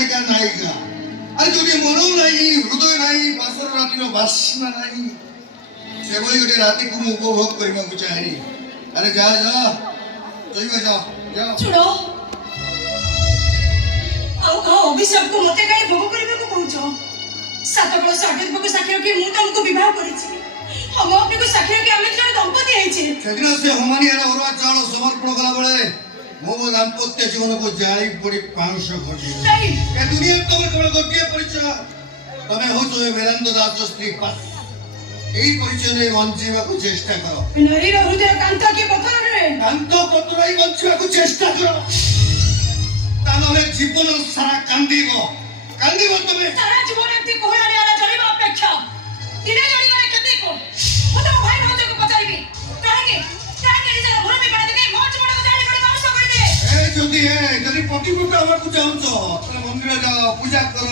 लेखा नायिका अरे जो मन नहीं हृदय नहीं बासर रातिर बासना नहीं से भाई गोटे राति को उपभोग करने को चाहे अरे जा जा चलिए जाओ जाओ छोड़ो आओ कहो अभिशाप को मते काई भोग करबे को कहउछो सात बड़ साकेत बको साखी रखी मु तुमको विवाह करिछि हम अपने को साखी रखी हमें जण दंपति आइछि सेदिन से हमारी यार औरवा चावल समर्पण कला बेले मो दाम्पत्य जीवन को जाई पड़ी 500 घटी नहीं ए दुनिया तो केवल गोटिए परिचय तमे हो तो वीरेंद्र दास स्त्री पास এই পরিচয়ে বঞ্চিବାକୁ চেষ্টা করো নারীর হৃদয় কান্তা কি পথরে কান্ত পত্রই বঞ্চিବାକୁ চেষ্টা করো তাহলে জীবন সারা কান্দিব তুমি সারা জীবন একটি কোহরানি আলা চলিব অপেক্ষা দিনে জড়িগলে কেতে কো ମୁଁ ତମ ଭାଇ ଭାଉଜକୁ ପଚାରିବି କାହିଁକି ନିଜର ଘର ବିବାହ ଦେଇ ମୋ ଜୀବନକୁ ଜାଳି ପଡ଼ି ଧ୍ୱଂସ କରିଦେ ଯଦି ପତିବ୍ରତ ହେବାକୁ ଚାହୁଁଛ ତାହେଲେ ମନ୍ଦିର ଯାଅ ପୂଜା କର